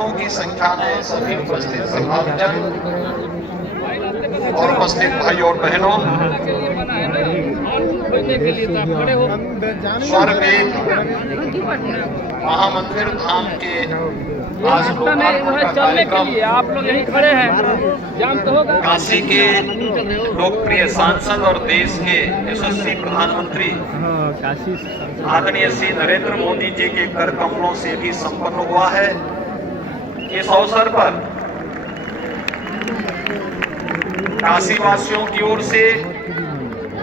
लाखों की संख्या में सभी उपस्थित श्रद्धालुजन और उपस्थित भाई और बहनों, स्वर्गवेद महामंदिर धाम के आज कार्यक्रम आप लोग यहीं खड़े हैं, जाम तो होगा। काशी के लोकप्रिय सांसद और देश के यशस्वी प्रधानमंत्री आदरणीय श्री नरेंद्र मोदी जी के कर कमलों से भी संपन्न हुआ है। इस अवसर पर काशी वासियों की ओर से,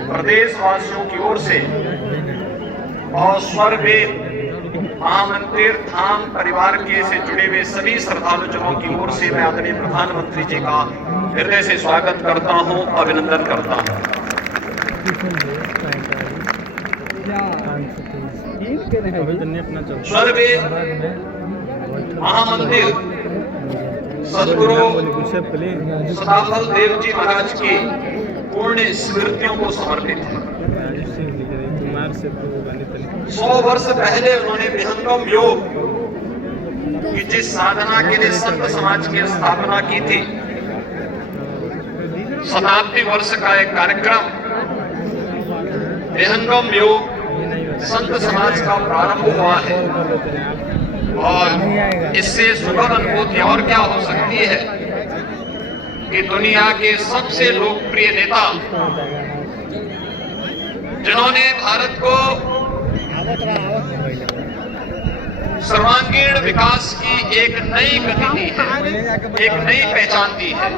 प्रदेश वासियों की ओर से और स्वर्गवेद महामंदिर धाम परिवार के से जुड़े हुए सभी श्रद्धालुजनों की ओर से मैं आदरणीय प्रधानमंत्री जी का हृदय से स्वागत करता हूं, अभिनंदन करता हूं। स्वर्गवेद महामंदिर सदगुरु सदाफल देव जी महाराज की पुण्य स्मृतियों को समर्पित है। 100 वर्ष पहले उन्होंने विहंगम योग की जिस साधना के लिए संत समाज की स्थापना की थी, शताब्दी वर्ष का एक कार्यक्रम विहंगम योग संत समाज का प्रारंभ हुआ है। और इससे सुखद अनुभूति और क्या हो सकती है कि दुनिया के सबसे लोकप्रिय नेता जिन्होंने भारत को सर्वांगीण विकास की एक नई गति दी है, एक नई पहचान दी है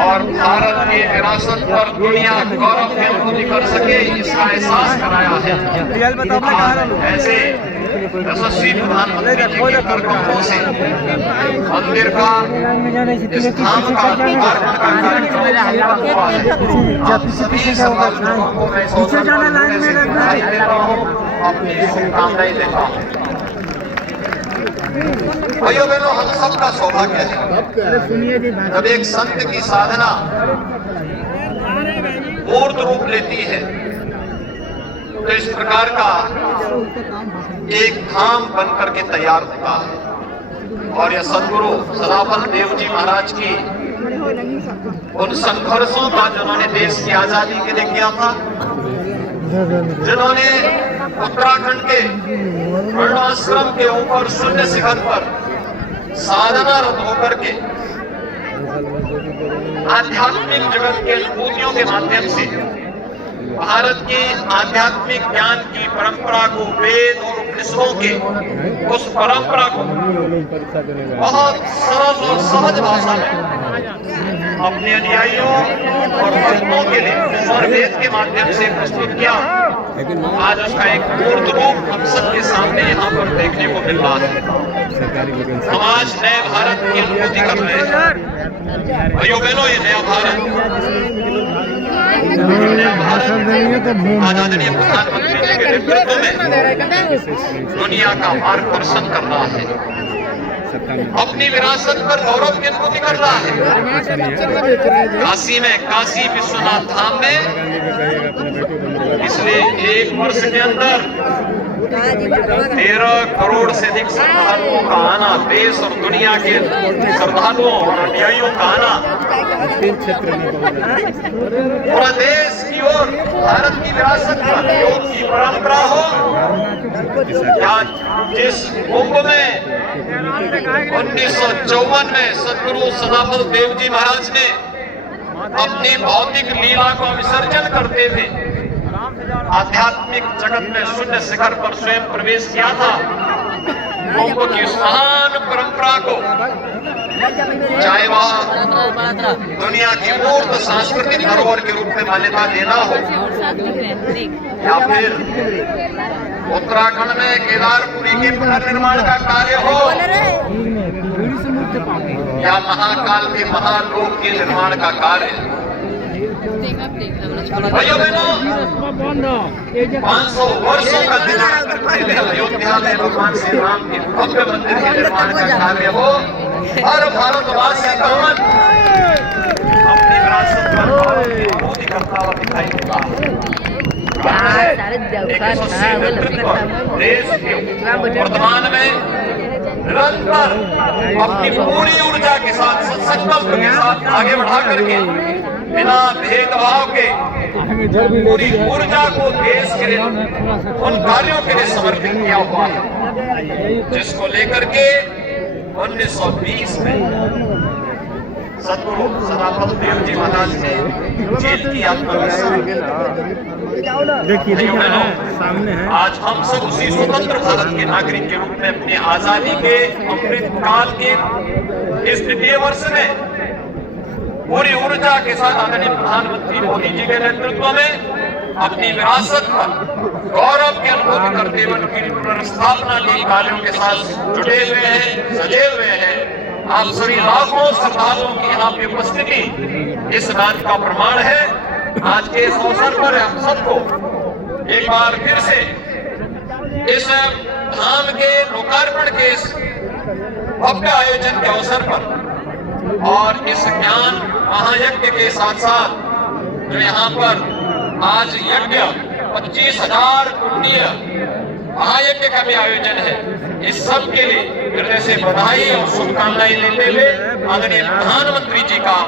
और भारत की विरासत पर दुनिया गौरव की अनुभूति कर सके, इसका एहसास कराया है। ऐसे यशस्वी प्रधानमंत्री जी के कर कमलों से मंदिर का इस धाम का लोकार्पण का कार्यक्रम हुआ है। आप सभी श्रद्धालुओं को मैं इस अवसर पर हृदय से बधाई देता हूं, अपनी शुभकामनाएं देता हूं। भाइयों बहनों, हम सबका सौभाग्य है जब एक संत की साधना मूर्त रूप लेती है तो इस प्रकार का एक धाम बनकर के तैयार होता है। और यह सदगुरु सदाफल देव जी महाराज की उन संघर्षों का जिन्होंने देश की आजादी के लिए किया था, जिन्होंने उत्तराखंड के वर्णाश्रम के ऊपर शून्य शिखर पर साधनारत होकर के आध्यात्मिक जगत के अनुभूतियों के माध्यम से भारत के आध्यात्मिक ज्ञान की परंपरा को, वेद और उपनिषदों के उस परंपरा को बहुत सरल और सहज भाषा में अपने अनुयायियों और भक्तों के लिए स्वर्गवेद के माध्यम से प्रस्तुत किया। आज उसका एक मूर्त रूप हम सबके सामने यहाँ पर देखने को मिल रहा है। हम आज नए भारत की अनुभूति कर रहे हैं। भाइयों बहनों, ये नया भारत आदरणीय प्रधानमंत्री जी के नेतृत्व में दुनिया का मार्गदर्शन कर रहा है, अपनी विरासत पर गौरव की अनुभूति कर रहा है। काशी में, काशी विश्वनाथ धाम में पिछले 1 वर्ष के अंदर 13 करोड़ से अधिक श्रद्धालुओं का आना, देश और दुनिया के श्रद्धालुओं और अनुयायियों का आना, पूरा देश की ओर भारत की विरासत पर योग की परंपरा हो। जिस कुंभ में 1954 में सदगुरु सदाफल देव जी महाराज ने अपनी भौतिक लीला को विसर्जन करते थे, आध्यात्मिक जगत में शून्य शिखर पर स्वयं प्रवेश किया था, कुंभ की उस महान परंपरा को, चाहे वह दुनिया की मूर्त सांस्कृतिक धरोहर के रूप में मान्यता देना हो या फिर उत्तराखंड में केदारपुरी के पुनर्निर्माण का कार्य हो या महाकाल के महालोक के निर्माण का कार्य। भाइयों बहनों, 500 वर्षों का दिन अयोध्या में भगवान श्री राम के भव्य मंदिर के निर्माण का कार्य हो, हर भारतवासी का मन अपनी विरासत पर अनुभूति करता हुआ दिखाई देता है। देश के वर्तमान में निरंतर अपनी पूरी ऊर्जा के साथ, संकल्प के साथ आगे बढ़ा करके बिना भेदभाव के पूरी ऊर्जा को देश के लिए, उन कार्यों के लिए समर्पित किया हुआ है जिसको लेकर के 1920 में सदगुरु सदाफल देव जी महाराज ने जेल की आत्मव्यवस्था। देखिए सामने है। आज हम सब उसी स्वतंत्र भारत के नागरिक के रूप में अपनी आजादी के अमृत काल के इस द्वितीय वर्ष में पूरी ऊर्जा के साथ आदरणीय प्रधानमंत्री मोदी जी के नेतृत्व में अपनी विरासत पर गौरव की अनुभूति करते हुए उनकी पुनर्स्थापना के कार्यों के साथ जुटे हुए हैं, सजे हुए हैं। आप सभी लाखों श्रद्धालुओं की यहाँ पे उपस्थिति इस बात का प्रमाण है। आज के इस अवसर पर हम सबको एक बार फिर से इस धाम के लोकार्पण के इस भव्य आयोजन के अवसर पर और इस ज्ञान महायज्ञ के साथ साथ जो यहाँ पर आज यज्ञ 25,000 कुंडीय महायज्ञ का भी आयोजन है, इस सब के लिए हृदय से बधाई और शुभकामनाएं लेते हुए आदरणीय प्रधानमंत्री जी का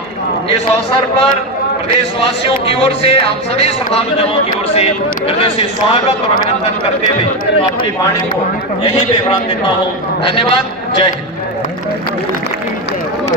इस अवसर पर प्रदेशवासियों की ओर से, आप सभी श्रद्धालुजनों की ओर से हृदय से स्वागत और अभिनंदन करते हुए अपनी वाणी को यहीं पे विराम देता हूँ। धन्यवाद। जय हिंद।